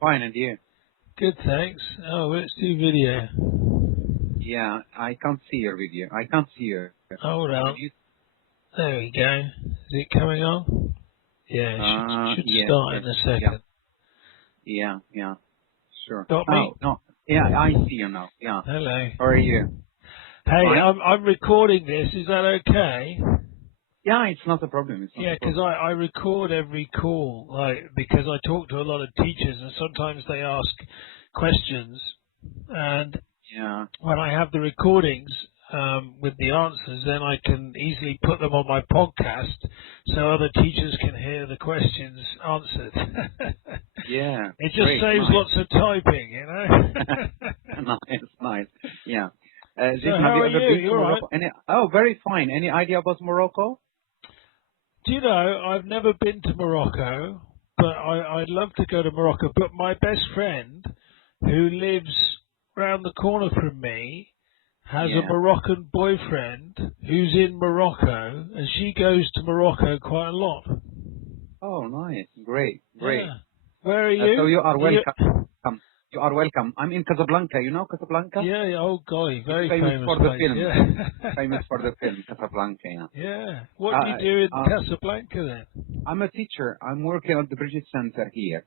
Fine, and you? Good, thanks. Oh, let's do video. Yeah, I can't see your video. I can't see your. Hold Can on. you? There we go. Is it coming on? Yeah, it should Yes, start yes, in a yeah, second. yeah, sure. Got me? Oh, no, yeah, I see you now. Yeah. Hello. How are you? Hey, Fine? I'm recording this. Is that okay? Yeah, it's not a problem. It's not a Yeah, 'cause problem. I record every call, because I talk to a lot of teachers and sometimes they ask questions, and Yeah. when I have the recordings with the answers, then I can easily put them on my podcast so other teachers can hear the questions answered. Yeah. It just Great. saves Nice. lots of typing, you know. Nice. Nice. Yeah. So Have how you are ever you? been You to all right? Morocco? Oh, very fine. Any idea about Morocco? Do you know, I've never been to Morocco, but I'd love to go to Morocco. But my best friend, who lives round the corner from me, has a Yeah. Moroccan boyfriend who's in Morocco, and she goes to Morocco quite a lot. Oh, nice. Great. Great. Yeah. Where are So you? you are You, welcome. You are welcome. I'm in Casablanca. You know Casablanca? yeah, yeah, oh golly, It's very famous famous for the place. film. Yeah. Famous for the film Casablanca. Yeah. Yeah. What do you Uh, do in uh, Casablanca then? I'm a teacher. I'm working at the British Center here.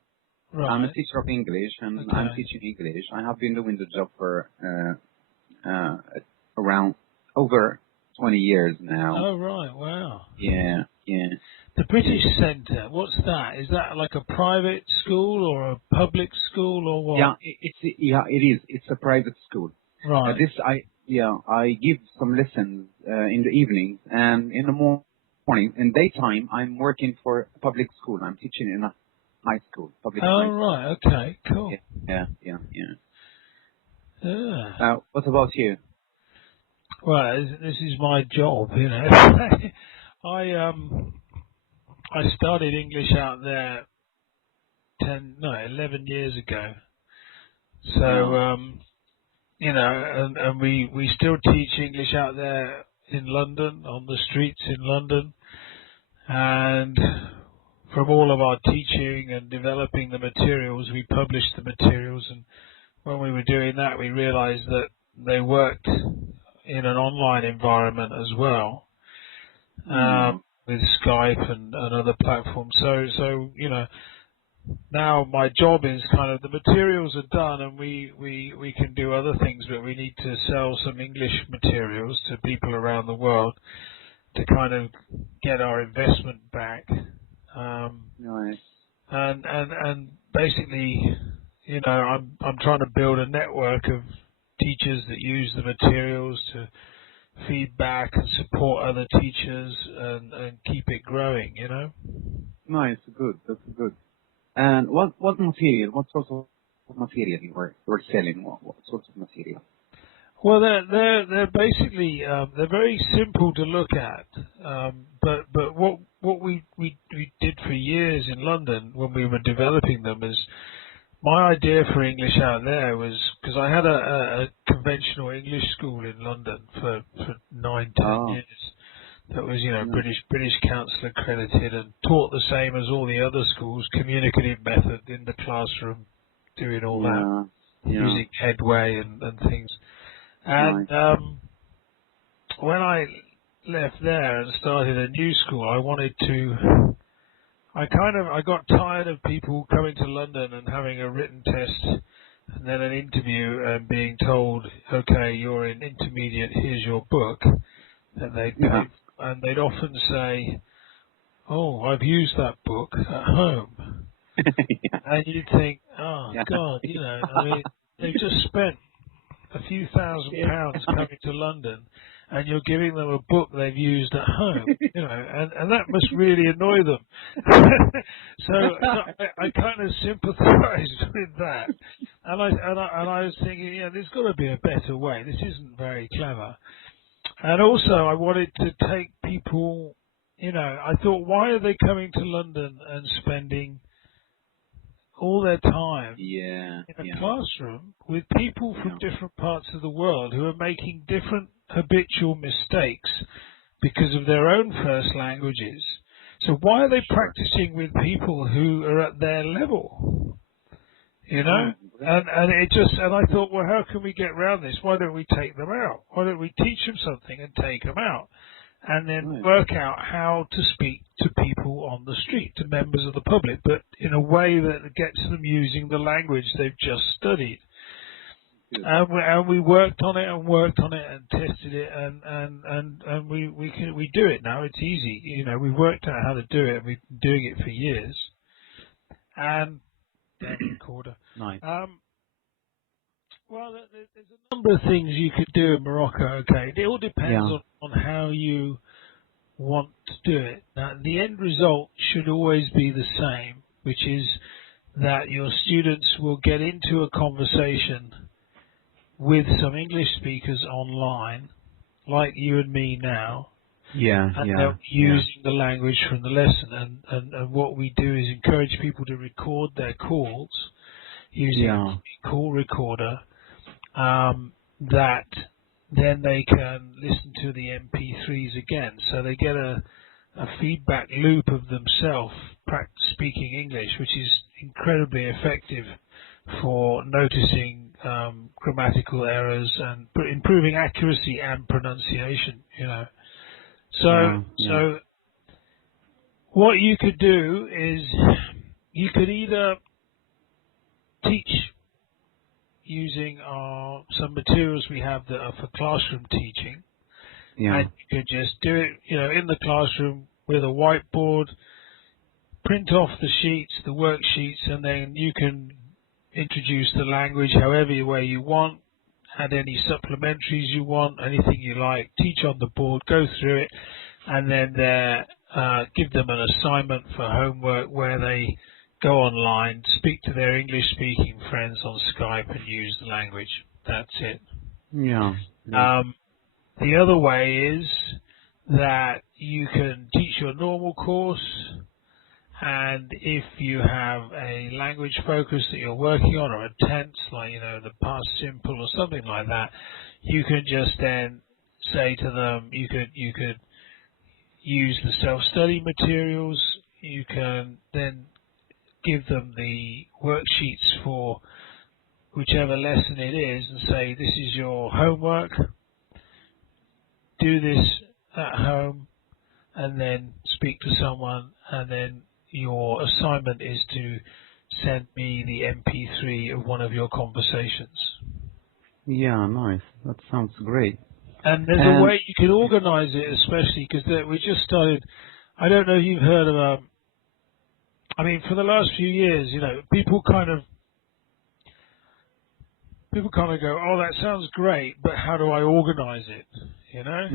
I'm a Right. teacher of English, and I'm Okay. teaching English. I have been doing the job for around over 20 years now. Oh right. Wow. Yeah, yeah. The It, British Centre. What's that? Is that like a private school or a public school or what? yeah, it is. It's a private school. Right. I give some lessons in the evenings, and in the morning, in daytime, I'm working for a public school. I'm teaching in a high school, public Oh high school. right. Okay. Yeah, Cool. yeah. Yeah. What about you? Well, this is my job, you know. I I studied English out there 11 years ago. So, Yeah. you know, and we still teach English out there in London, on the streets in London. And from all of our teaching and developing the materials, we published the materials. And when we were doing that, we realized that they worked in an online environment as well, Hmm. with Skype and other platforms. So, you know, now my job is kind of the materials are done and we can do other things, but we need to sell some English materials to people around the world to kind of get our investment back. Nice. And basically, you know, I'm trying to build a network of teachers that use the materials to feed back and support other teachers and keep it growing, you know. Nice. Good. That's good. And what material? What sort of material you were selling? What sort of material? Well, they're basically they're very simple to look at, but what we did for years in London when we were developing them is my idea for English out there was because I had a conventional English school in London for 9-10 Oh, years that was, you know, nice. British Council accredited and taught the same as all the other schools, communicative method in the classroom, doing all that Yeah, yeah. using Headway and things. Nice. And when I left there and started a new school, I got tired of people coming to London and having a written test and then an interview and being told, okay, you're in intermediate, here's your book that they'd Yeah. pay, and they'd often say, oh, I've used that book at home. Yeah. And you'd think, oh Yeah. God, you know, I mean, they've just spent a few Yeah. £1,000s coming to London, and you're giving them a book they've used at home, you know, and that must really annoy them. so I kind of sympathised with that, and I was thinking, yeah, there's got to be a better way. This isn't very clever. And also, I wanted to take people, you know, I thought, why are they coming to London and spending all their time Yeah. in a Yeah. classroom with people from Yeah. different parts of the world who are making different habitual mistakes because of their own first languages. So why are they Sure. practicing with people who are at their level? you know. Oh, great. And it just, and I thought, well, how can we get around this? Why don't we take them out? Why don't we teach them something and take them out? And then Right. work out how to speak to people on the street, to members of the public, but in a way that gets them using the language they've just studied. Good. And we worked on it and worked on it and tested it, and we do it now. It's easy, you know. We've worked out how to do it, and we've been doing it for years. And recorder. Nice. Well, there's a number of things you could do in Morocco. Okay, it all depends Yeah. on how you want to do it. Now, the end result should always be the same, which is that your students will get into a conversation with some English speakers online, like you and me now, Yeah. and Yeah. they're Yeah. using the language from the lesson. And what we do is encourage people to record their calls using Yeah. a call recorder, that then they can listen to the MP3s again. So they get a feedback loop of themselves speaking English, which is incredibly effective for noticing grammatical errors and improving accuracy and pronunciation, you know. Yeah. So what you could do is you could either teach using some materials we have that are for classroom teaching, Yeah. and you could just do it, you know, in the classroom with a whiteboard, print off the sheets, the worksheets, and then you can introduce the language however way you want, add any supplementaries you want, anything you like, teach on the board, go through it, and then give them an assignment for homework where they go online, speak to their English-speaking friends on Skype and use the language. That's it. Yeah. Yeah. The other way is that you can teach your normal course, and if you have a language focus that you're working on, or a tense, like, you know, the past simple or something like that, you can just then say to them, you could use the self-study materials, you can then give them the worksheets for whichever lesson it is and say, this is your homework, do this at home, and then speak to someone, and then your assignment is to send me the MP3 of one of your conversations. Yeah. Nice. That sounds great. And there's a And way you can organize it, especially because we just started, I don't know if you've heard of, I mean, for the last few years, you know, people kind of go, oh, that sounds great, but how do I organize it? You know?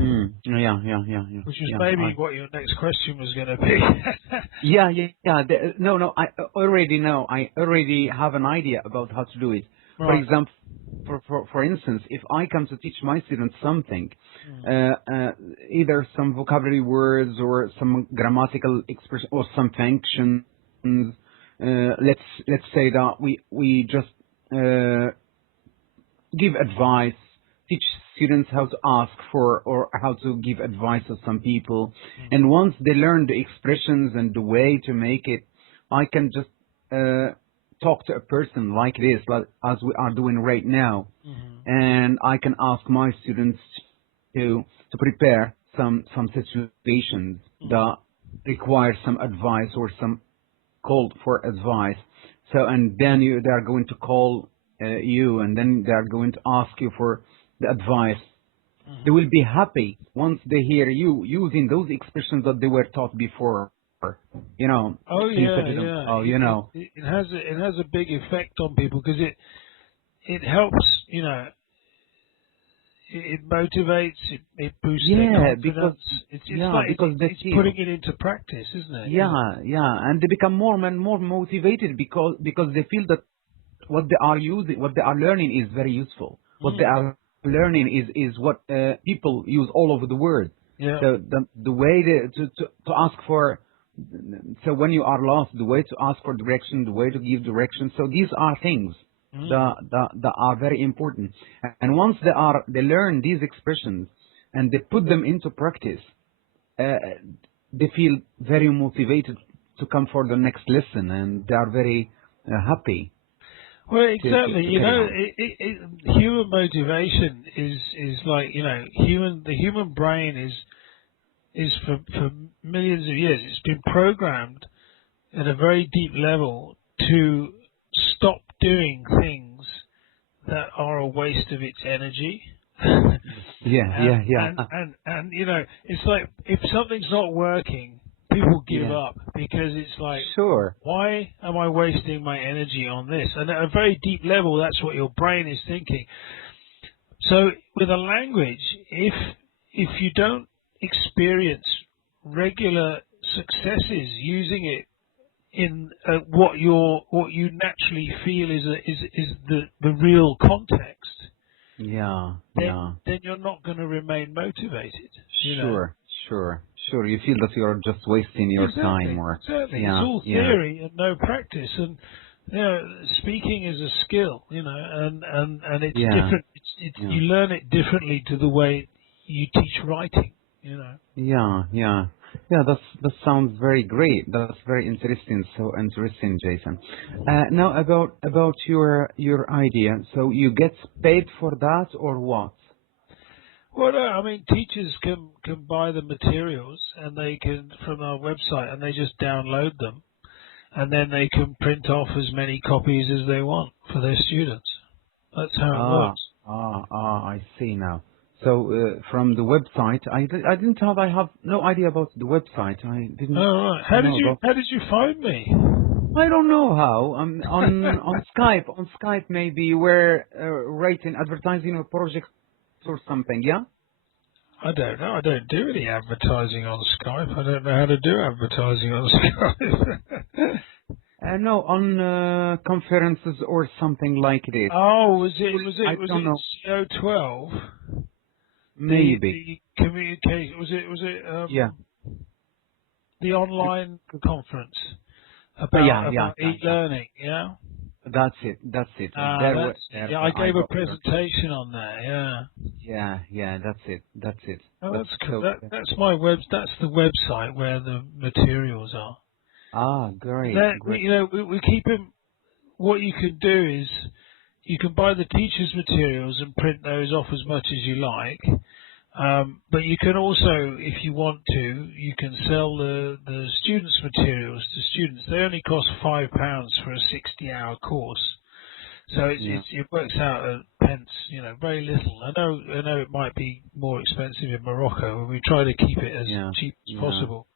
yeah. Which is Yeah. maybe what your next question was going to be. Yeah. No. I already know. I already have an idea about how to do it. For Right. example, for instance, if I come to teach my students something, either some vocabulary words or some grammatical expression or some functions, let's say that we just give advice, teach students how to ask for or how to give advice to some people. And once they learn the expressions and the way to make it, I can just talk to a person like this, like as we are doing right now. And I can ask my students to prepare some situations that require some advice or some call for advice. So, and then they are going to call you, and then they are going to ask you for the advice. They will be happy once they hear you using those expressions that they were taught before. You know, Oh things yeah, that they don't. yeah. Oh, you know. It has a big effect on people because it helps. You know, it motivates. It boosts their Yeah, because confidence. It's they putting feel. it into practice, isn't it? Yeah, and they become more and more motivated because they feel that what they are using, what they are learning is very useful. What they are learning is what people use all over the world. Yeah. So the way to ask for, so when you are lost, the way to ask for direction, the way to give direction. So these are things that are very important. And once they learn these expressions and they put them into practice, they feel very motivated to come for the next lesson, and they are very happy. Well, to exactly. carry on. Human motivation is like, the human brain is for millions of years. It's been programmed at a very deep level to stop doing things that are a waste of its energy. Yeah, and, yeah, yeah, it's like if something's not working, people give yeah. up because it's like, Sure. why am I wasting my energy on this? And at a very deep level, that's what your brain is thinking. So with a language, if you don't experience regular successes using it in what you naturally feel is the real context, Yeah, then yeah. you're not going to remain motivated. Sure, sure, sure. You feel that you're just wasting your time, Exactly, or exactly. It's yeah, all yeah, theory and no practice, and speaking is a skill, and it's yeah, different. yeah, You learn it differently to the way you teach writing. yeah, yeah. Yeah, that sounds very great. That's very interesting. So interesting, Jason. Now about your idea. So you get paid for that or what? Well, no, I mean, teachers can buy the materials and they can from our website, and they just download them, and then they can print off as many copies as they want for their students. That's how it Ah, works. I see now. So from the website, I didn't have, I have no idea about the website. I didn't Oh, right. know about. How did you find me? I don't know how. On Skype maybe you were writing advertising or projects or something. Yeah. I don't know. I don't do any advertising on Skype. I don't know how to do advertising on Skype. No, on conferences or something like this. Oh, I was don't it know. CO12? Maybe. The communication was it Yeah. the online conference Yeah, yeah, about yeah, yeah. e-learning? Yeah. That's it. That's it. Ah, There, that's there. yeah. I I gave a got your. presentation on there. Yeah. Yeah, yeah. That's it. That's it. Oh, That's that's cool. so. That's my web. That's the website where the materials are. Ah, great, That great. we keep them. What you can do is you can buy the teacher's materials and print those off as much as you like. But you can also, if you want to, you can sell the students' materials to students. They only cost £5 for a 60-hour course. So Yeah, it works out at pence, very little. I know it might be more expensive in Morocco, and we try to keep it as yeah, cheap as yeah, possible.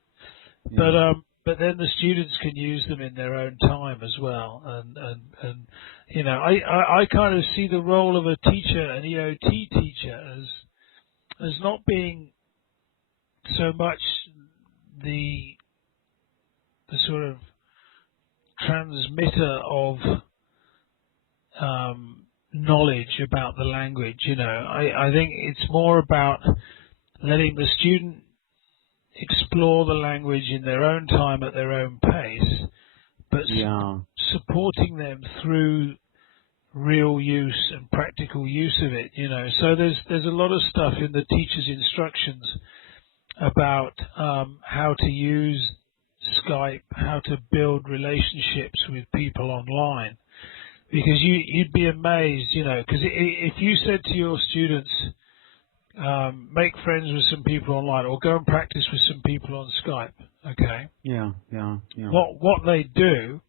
yeah. But then the students can use them in their own time as well. And I kind of see the role of a teacher, an EOT teacher, as not being so much the sort of transmitter of knowledge about the language. I think it's more about letting the student explore the language in their own time at their own pace, but Yeah. supporting them through real use and practical use of it. So there's a lot of stuff in the teacher's instructions about how to use Skype, how to build relationships with people online. Because you'd be amazed, because if you said to your students, make friends with some people online or go and practice with some people on Skype, okay, Yeah, yeah, yeah. what they do,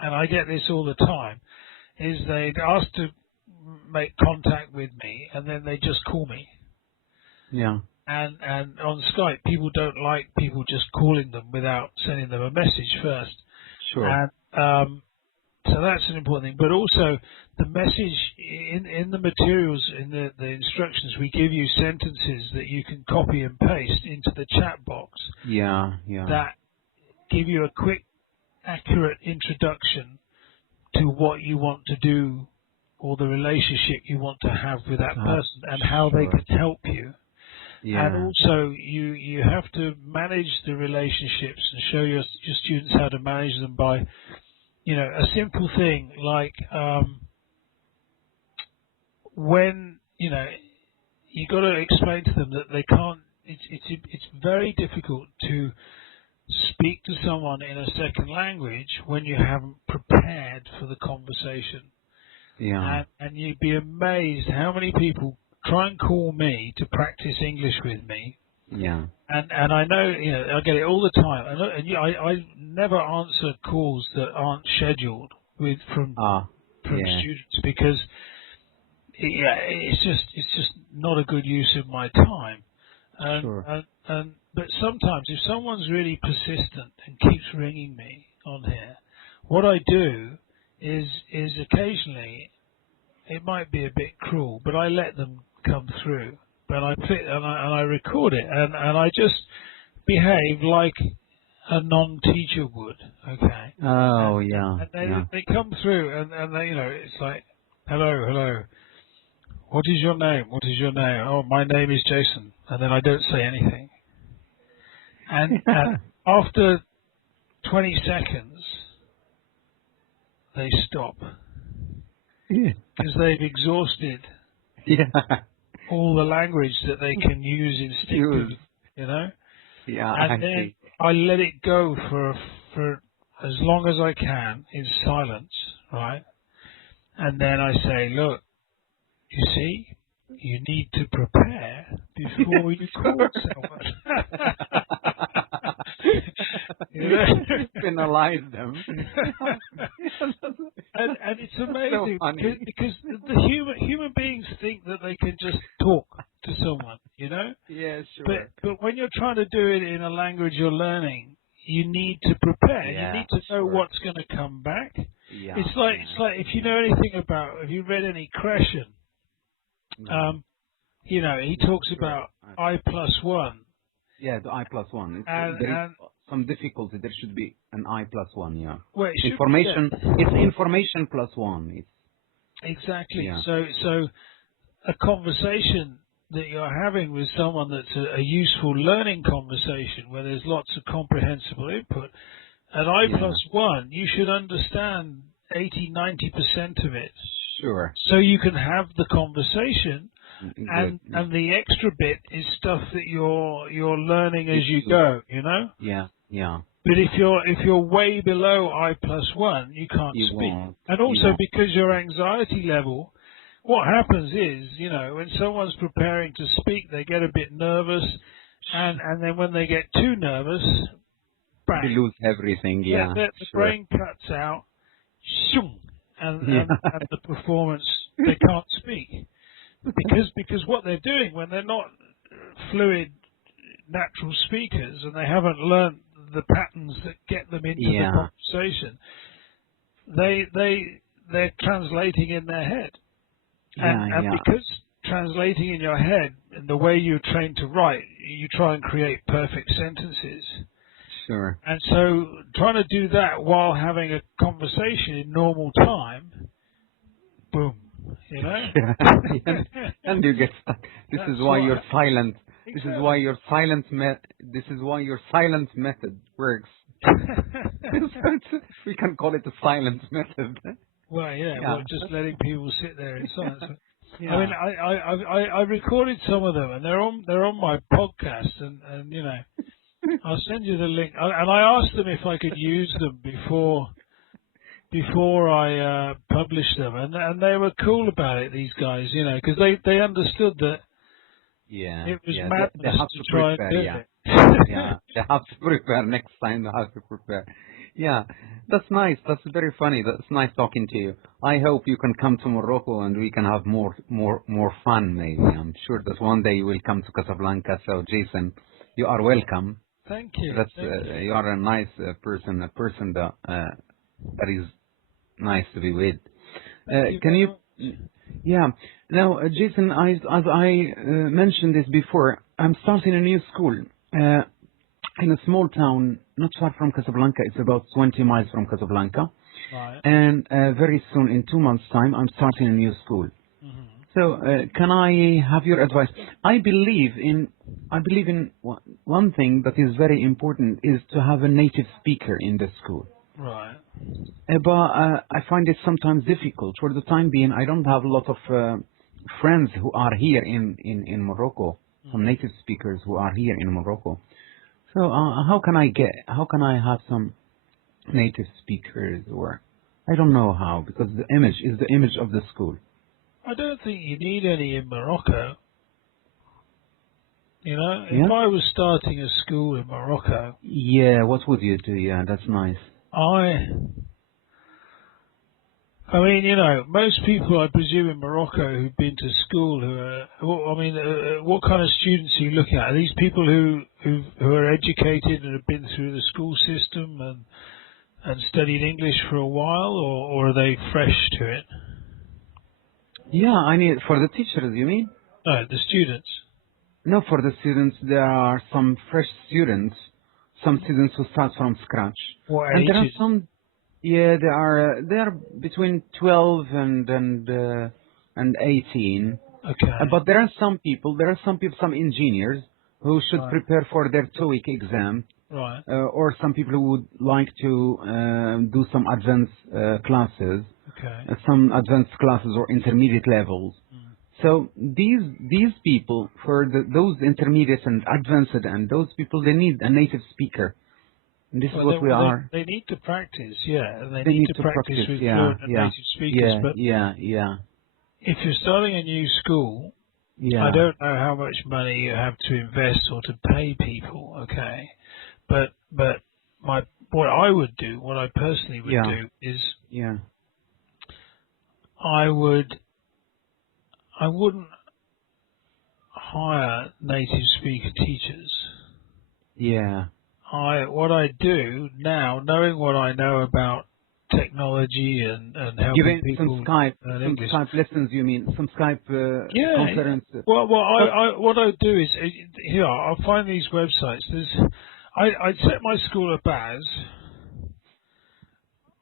and I get this all the time, is they'd ask to make contact with me and then they just call me. Yeah, And on Skype, people don't like people just calling them without sending them a message first. sure. And so that's an important thing. But also, the message in the materials, in the instructions, we give you sentences that you can copy and paste into the chat box Yeah, yeah. that give you a quick, accurate introduction to what you want to do or the relationship you want to have with that Uh, person and how they sure. can help you. And Yeah. also, you have to manage the relationships and show your students how to manage them by, a simple thing like when you got to explain to them that they can't. It's very difficult to speak to someone in a second language when you haven't prepared for the conversation. Yeah. And you'd be amazed how many people try and call me to practice English with me. Yeah. And I know, I get it all the time. I never answer calls that aren't scheduled from Yeah. students because it's just not a good use of my time. Sure. But sometimes if someone's really persistent and keeps ringing me on here, what I do is occasionally, it might be a bit cruel, but I let them come through. But I record it, and I just behave like a non-teacher would. Okay. Oh, And yeah. they come through, and they, it's like, hello. What is your name? What is your name? Oh, my name is Jason. And then I don't say anything. And after 20 seconds, they stop Yeah. because they've exhausted Yeah. all the language that they can use instinctively, Yeah, I And then see. I let it go for as long as I can in silence, right? And then I say, look, you see, you need to prepare before you call someone. Penalize them. and it's amazing So funny. because the human beings think that they can just talk to someone, Yeah, sure. But when you're trying to do it in a language you're learning, you need to prepare. Yeah, you need to know sure. what's going to come back. Yeah. It's like if you know anything about, if you read any Kreshon, he talks about I+1. Yeah, the I+1. And There is some difficulty. There should be an I+1. Yeah. well, it should Information. be, yeah. It's information +1. It's Exactly. yeah. So a conversation that you're having with someone that's a useful learning conversation where there's lots of comprehensible input, at I+1, you should understand 80-90% of it. Sure. So you can have the conversation, Good. and the extra bit is stuff that you're learning as you go, Yeah. Yeah. But if you're way below I+1, you can't You speak. won't. And also because your anxiety level, what happens is, when someone's preparing to speak, they get a bit nervous, and then when they get too nervous, bang, They lose everything. Yeah. the Sure. brain cuts out, shoom, and the performance, they can't speak. Because what they're doing when they're not fluid natural speakers and they haven't learnt the patterns that get them into the conversation, they're translating in their head. And because translating in your head and the way you're trained to write, you try and create perfect sentences. Sure. And so trying to do that while having a conversation in normal time, boom, And you get stuck. This is why you're silent. This is why your silent method works. We can call it the silent method. Well, well, just letting people sit there in silence. Yeah. I mean, I recorded some of them, and they're on my podcast, and I'll send you the link. And I asked them if I could use them before I published them, and they were cool about it. These guys, because they understood that it was madness they have to try prepare, and do it. Yeah, they have to prepare next time. They have to prepare. Yeah, that's nice. That's very funny. That's nice talking to you. I hope you can come to Morocco and we can have more fun. Maybe I'm sure that one day you will come to Casablanca. So Jason, you are welcome. Thank you. You are a nice person. A person that is nice to be with. Can you? Yeah. Now, Jason, as I mentioned this before, I'm starting a new school in a small town not far from Casablanca. It's about 20 miles from Casablanca. Right. And very soon, in 2 months' time, I'm starting a new school. Mm-hmm. So, can I have your advice? I believe in one thing that is very important is to have a native speaker in the school. Right. But I find it sometimes difficult. For the time being, I don't have a lot of friends who are here in Morocco, some native speakers who are here in Morocco. So how can I have some native speakers, or I don't know how, because the image is the image of the school. I don't think you need any in Morocco. You know, if Yeah? I was starting a school in Morocco, Yeah, what would you do? Yeah, that's nice. I mean, you know, most people, I presume, in Morocco who've been to school, what kind of students are you looking at? Are these people who are educated and have been through the school system and studied English for a while, or are they fresh to it? Yeah, I need for the teachers, you mean? No, the students. No, for the students, there are some fresh students, some students who start from scratch. What And there are ages? some, yeah, they are between 12 and 18. Okay, But there are some people, some engineers who should right, prepare for their TOEIC exam, right, or some people who would like to do some advanced classes, okay. some advanced classes or intermediate levels. Mm. So these people, for those intermediate and advanced, and those people, they need a native speaker. And this is Well, what we are. they need to practice, yeah, and they They need need to to practice practice. with Yeah, fluent and yeah, native speakers. yeah, But yeah, yeah, if you're starting a new school, I yeah, don't know how much money you have to invest or to pay people, okay? But my what I would do, what I personally would yeah, do is yeah, I wouldn't hire native speaker teachers. yeah. What I do now, knowing what I know about technology and helping Giving people learn Some English. Skype lessons. You mean some Skype Yeah, yeah. conference? Well, But what I do is here I'll find these websites. I'd set my school up as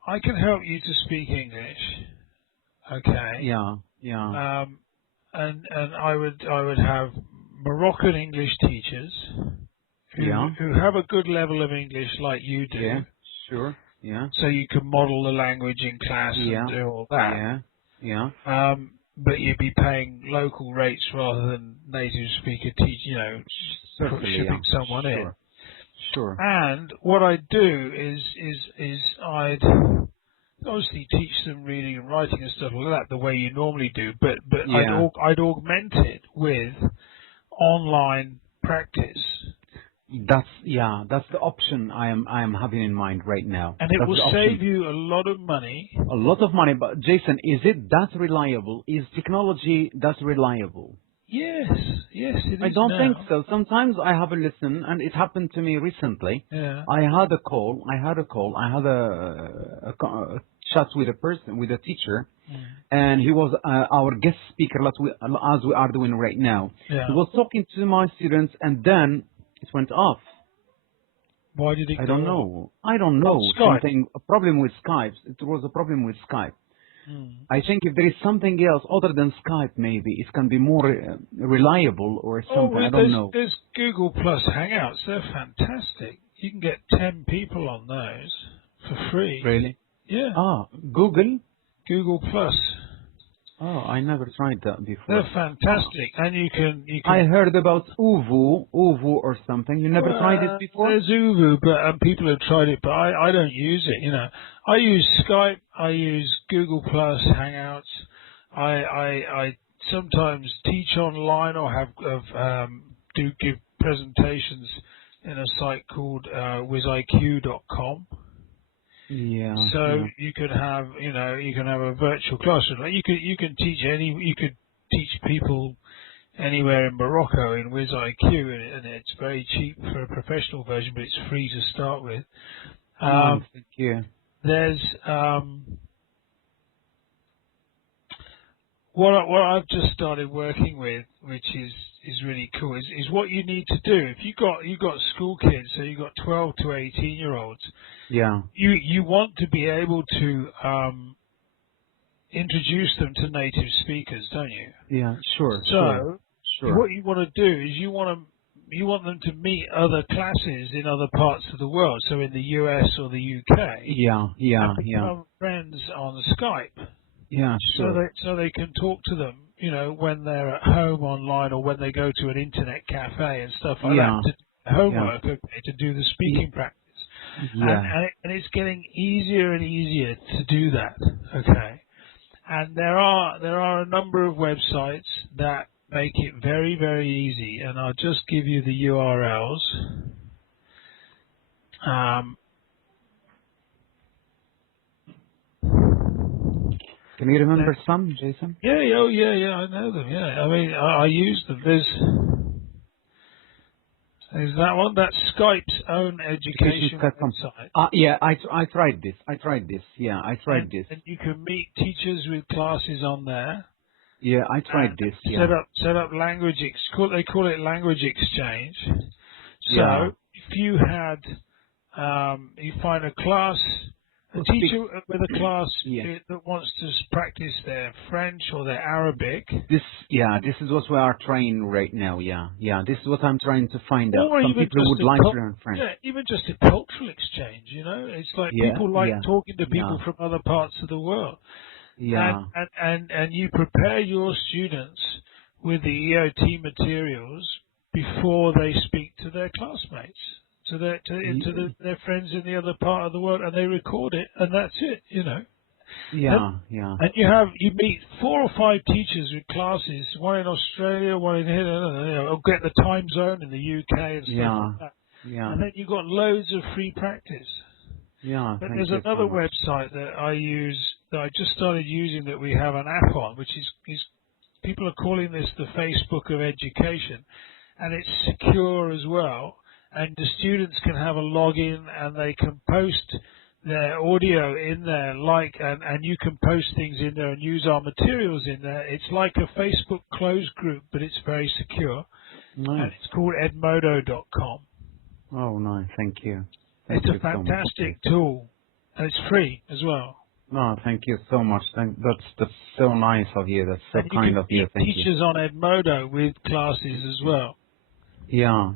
I can help you to speak English, okay? yeah, yeah, Um, and I would have Moroccan English teachers yeah, who have a good level of English like you yeah. do, Sure. Yeah, so you can model the language in class and yeah, do all that. yeah, yeah. But you'd be paying local rates rather than native speaker teach, you know, Certainly. Yeah. shipping someone in. Sure. Sure. And what I'd do is I'd obviously teach them reading and writing and stuff like that the way you normally do, but Yeah. I'd augment it with online practice, That's the option I am having in mind right now. and it That's will the save option. you a lot of money. A lot of money, but Jason, is it that reliable? Is technology that reliable? Yes, yes, it I is don't think now. so. Sometimes I have a listen, and it happened to me recently. Yeah. I had a call. I had a chat with a person, with a teacher, Mm. and he was our guest speaker, as we are doing right now. He Yeah. was talking to my students, and then it went off. Why did it I go don't off? know. I don't On know. Skype. A problem with Skype. It was a problem with Skype. Mm. I think if there is something else other than Skype, maybe it can be more reliable or Oh, something. I don't know. there's Google Plus Hangouts. They're fantastic. You can get 10 people on those for free. Really? Yeah. Ah, Google? Google Plus. Oh, I never tried that They're before. Ah, fantastic, and you I can. heard about Uvu or something. You never tried it before? There's Uvu, but people have tried it, but I don't use it. You know, I use Skype. I use Google Plus Hangouts. I sometimes teach online or do give presentations in a site called wiziq.com. Yeah, So yeah. you could have, you can have a virtual classroom. Like you could teach people anywhere in Morocco in WizIQ, and it's very cheap for a professional version, but it's free to start with. Nice. Um, Thank you. there's what I've just started working with, which is really cool, is what you need to do. If you got school kids, so you got 12 to 18-year-olds, Yeah, you want to be able to introduce them to native speakers, don't you? yeah. Sure, sure, So sure. what you want to do is you want them to meet other classes in other parts of the world, so in the US or the UK, Yeah, and yeah, yeah, become friends on Skype, yeah. Sure. so they can talk to them, when they're at home online or when they go to an internet cafe and stuff like Yeah, that. homework, okay, to do the speaking practice. Yeah. And it's getting easier and easier to do that, okay. And there are a number of websites that make it very, very easy, and I'll just give you the URLs. Can you remember some, Jason? Yeah, I know them. Yeah, I mean, I use them. There's that one. That's Skype's own education website. Yeah, I tried this. Yeah, I tried this. And you can meet teachers with classes on there. Yeah, I tried this. Yeah. Set up language. They call it language exchange. So Yeah. if you had, you find a class, a teacher with a class that wants to practice their French or their Arabic. This is what we are trying right now. Yeah. This is what I'm trying to find out. Or some people would like to learn French. Yeah, even just a cultural exchange. You know, it's like people like talking to people from other parts of the world. Yeah. And you prepare your students with the EOT materials before they speak to their classmates, to their friends in the other part of the world, and they record it, and that's it, you know. Yeah. And you meet 4 or 5 teachers with classes, one in Australia, one in here, or get the time zone in the UK and stuff like that. Yeah. And then you've got loads of free practice. Yeah. But there's another website that I use, that I just started using, that we have an app on, which is people are calling this the Facebook of education, and it's secure as well, and the students can have a login and they can post their audio in there, and you can post things in there and use our materials in there. It's like a Facebook closed group, but it's very secure. Nice. And it's called edmodo.com. Oh, nice. Thank you. It's a fantastic tool, and it's free as well. No, thank you so much. That's so nice of you. That's so kind of you. Thank you. Teachers on Edmodo with classes as well. Yeah.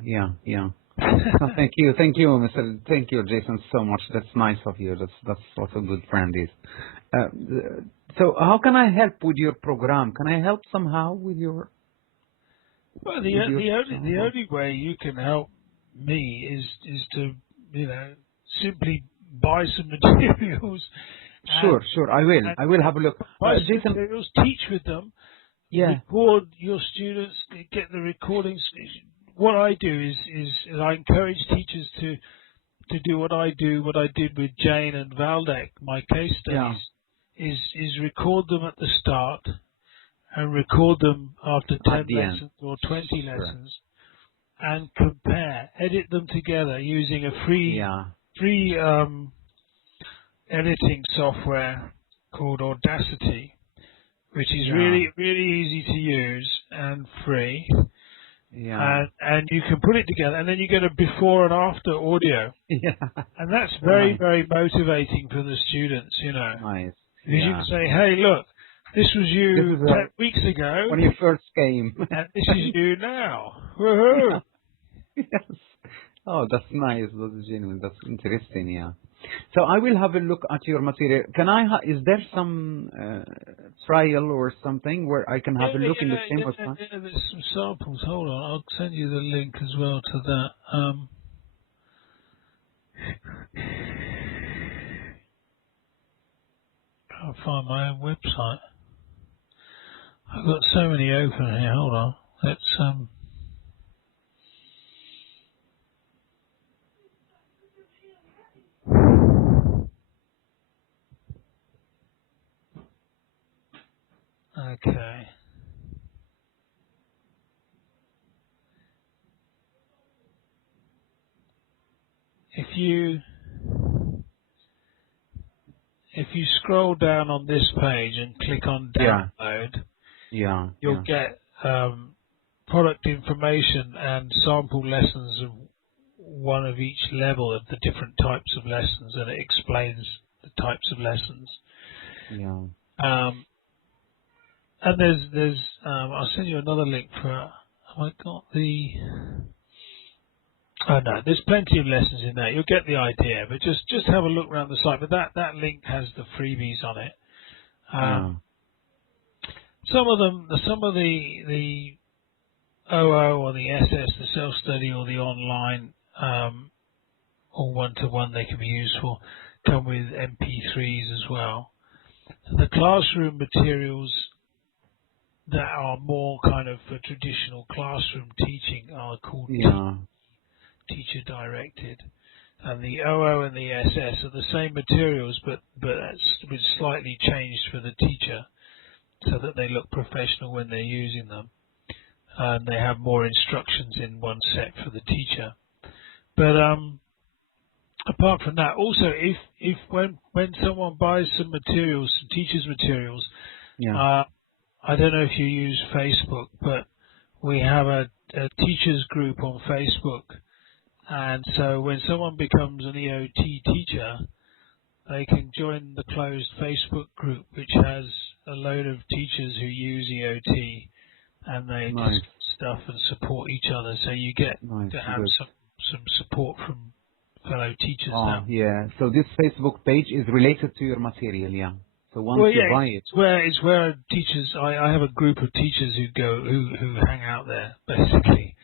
No, thank you, Mr. Thank you, Jason, so much. That's nice of you. That's what a good friend is. So, how can I help with your program? Can I help somehow with your? Well, the only way you can help me is to simply buy some materials. Sure. I will have a look. Buy some Jason, materials, teach with them. Yeah. Record your students, get the recordings. What I do is I encourage teachers to do what I did with Jane and Valdek, my case studies, is record them at the start and record them after 10 lessons or 20 lessons, and compare, edit them together using a free editing software called Audacity, which is really easy to use and free. Yeah. And you can put it together, and then you get a before and after audio. Yeah. And that's very, very motivating for the students, you know. Nice. Because you can say, hey, look, this was you 10 weeks ago. When you first came. And this is you now. Woohoo! Yes. Oh, that's nice. That's genuine. That's interesting, yeah. So I will have a look at your material. Can is there some trial or something where I can have a look in the same website? Yeah, there's some samples. Hold on, I'll send you the link as well to that. Can't find my own website. I've got so many open here. Hold on. Let's okay. If you scroll down on this page and click on download, you'll get product information and sample lessons of one of each level of the different types of lessons, and it explains the types of lessons. Yeah. And there's I'll send you another link for. Have I got the? Oh no, there's plenty of lessons in there. You'll get the idea, but just have a look around the site. But that link has the freebies on it. Some of the OO or the SS, the self-study or the online or one-to-one they can be used for, come with MP3s as well. The classroom materials that are more kind of for traditional classroom teaching are called teacher-directed. And the OO and the SS are the same materials, but that's been slightly changed for the teacher so that they look professional when they're using them. And they have more instructions in one set for the teacher. But apart from that, also if when someone buys some materials, some teachers' materials, I don't know if you use Facebook, but we have a teachers group on Facebook, and so when someone becomes an EOT teacher, they can join the closed Facebook group, which has a load of teachers who use EOT, and they discuss stuff and support each other. So you get to have some support from fellow teachers now. Yeah. So this Facebook page is related to your material, yeah. So once you buy it, it's where teachers. I have a group of teachers who hang out there basically.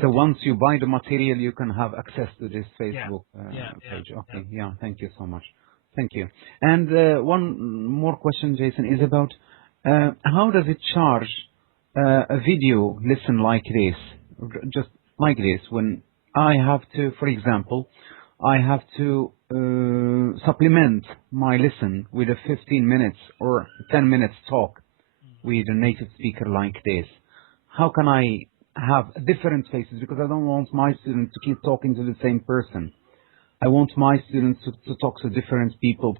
So once you buy the material, you can have access to this Facebook page. Okay. Yeah. Thank you so much. Thank you. And one more question, Jason, is about how does it charge a video lesson like this, just like this, when I have to, for example, I have to supplement my lesson with a 15 minutes or 10 minutes talk with a native speaker like this. How can I have different faces? Because I don't want my students to keep talking to the same person. I want my students to talk to different people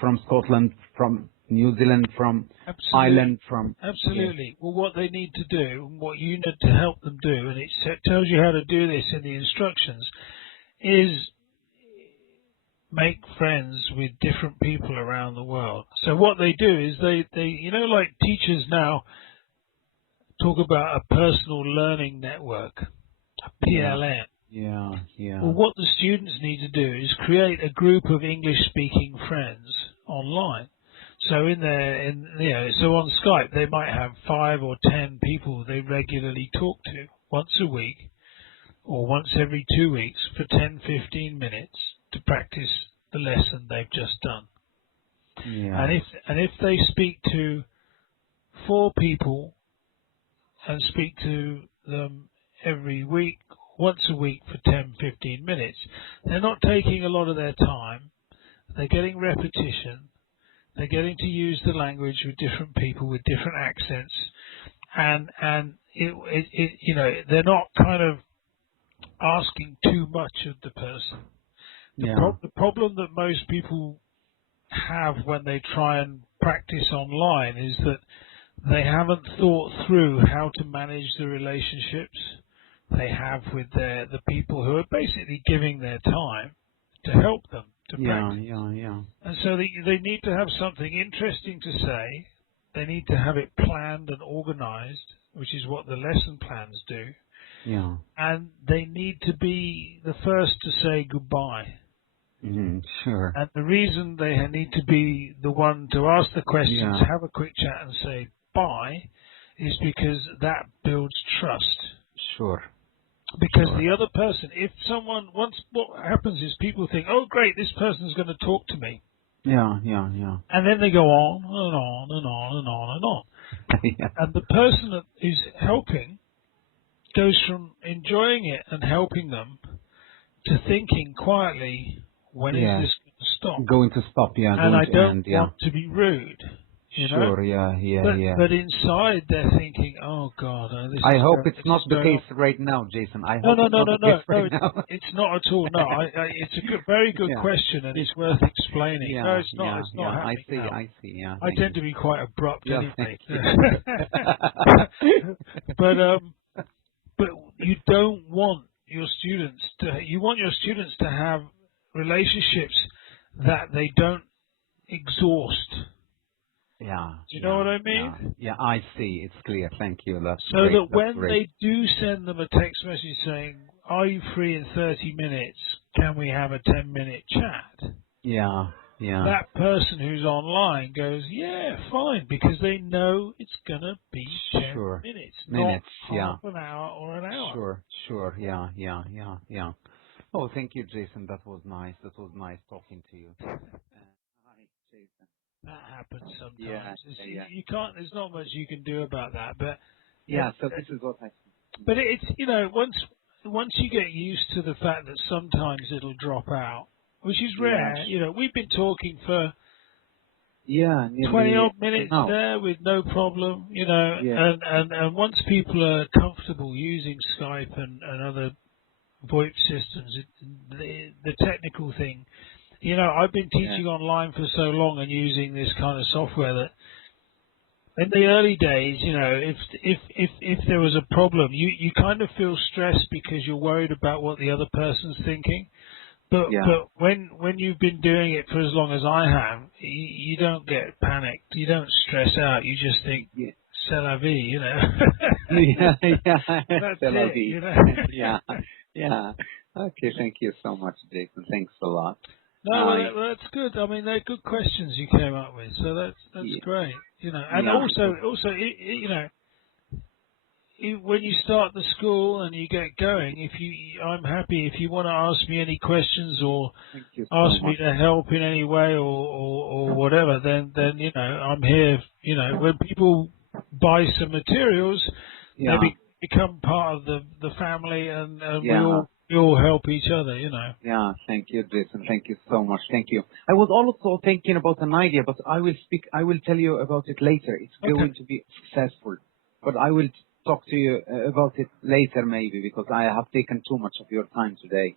from Scotland, from New Zealand, from Ireland, from... Absolutely. Well, what they need to do, and what you need to help them do, and it tells you how to do this in the instructions, is make friends with different people around the world. So what they do is they like teachers now talk about a personal learning network, a PLN. Yeah. Well, what the students need to do is create a group of English-speaking friends online. So so on Skype they might have 5 or 10 people they regularly talk to once a week or once every 2 weeks for 10-15 minutes to practice the lesson they've just done. Yeah. And if they speak to 4 people and speak to them every week, once a week for 10-15 minutes, they're not taking a lot of their time. They're getting repetition. They're getting to use the language with different people with different accents, and they're not kind of asking too much of the person. The problem that most people have when they try and practice online is that they haven't thought through how to manage the relationships they have with the people who are basically giving their time to help them to practice. And so they need to have something interesting to say. They need to have it planned and organized, which is what the lesson plans do. Yeah. And they need to be the first to say goodbye. Sure. And the reason they need to be the one to ask the questions, have a quick chat and say bye, is because that builds trust. Sure. Because the other person, if someone, what happens is people think, oh great, this person's going to talk to me. Yeah. And then they go on and on and on and on and on. And the person that is helping goes from enjoying it and helping them to thinking quietly, when is this going to stop? Going to stop, And I don't want to be rude. Sure, But inside they're thinking, oh God, I hope it's not the case right now, Jason. I hope it's not the case right now. It's not at all. No, it's a very good question, and it's worth explaining. No, it's not. It's not happening now. I see. Yeah. I tend to be quite abrupt anyway. But you don't want your students to. You want your students to have relationships that they don't exhaust. Yeah. Do you know what I mean? Yeah, I see. It's clear. Thank you. That's so great. that when they do send them a text message saying, "Are you free in 30 minutes? Can we have a 10-minute chat?" Yeah. Yeah. that person who's online goes, yeah, fine, because they know it's going to be 10 Sure. minutes, not Minutes. Yeah. half an hour or an hour. Sure. Sure. Yeah. Yeah. Yeah. Yeah. Oh, thank you, Jason. That was nice. That was nice talking to you. Hi, Jason. That happens Yeah. sometimes. Yeah. You can't. There's not much you can do about that. But Yeah. So this is what I. it's once you get used to the fact that sometimes it'll drop out, which is Yeah. rare. We've been talking for Yeah. 20 Nearly. odd minutes No. there with no problem. Yeah. And once people are comfortable using Skype and other VoIP systems, the technical thing. I've been Yeah. teaching online for so long and using this kind of software that in the early days, if there was a problem, you kind of feel stressed because you're worried about what the other person's thinking. But when you've been doing it for as long as I have, you don't get panicked. You don't stress out. You just think, Yeah. c'est la vie, Yeah. That's it, Yeah. Yeah. Okay. Thank you so much, Jason. Thanks a lot. No, well, that's good. I mean, they're good questions you came up with, so that's Yeah. great. And Yeah. also, when you start the school and you get going, I'm happy if you want to ask me any questions or Thank you so ask me much. to help in any way or whatever. Then I'm here. When people buy some materials, Yeah. they become part of the family, and Yeah. we all help each other. Yeah. Thank you, Jason. Thank you so much. Thank you. I was also thinking about an idea, but I will tell you about it later. It's Okay. going to be successful, but I will talk to you about it later maybe because I have taken too much of your time today.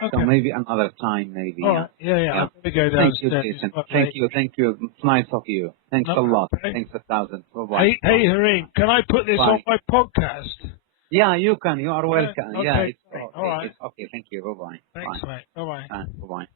Okay. So maybe another time, maybe. All Yeah. right. Yeah. I'm going to go Thank you, downstairs. Jason. It's Thank late. you. Thank you. It's nice of you. Thanks a lot. Okay. Thanks 1,000. Bye-bye. Hey, Harim, can I put this on Bye. my podcast? Yeah, you can. You are welcome. Okay. Yeah, it's Great. okay. All right. It's okay. Thank you. Bye-bye. Thanks, Bye. mate. Bye-bye. Bye. Bye-bye.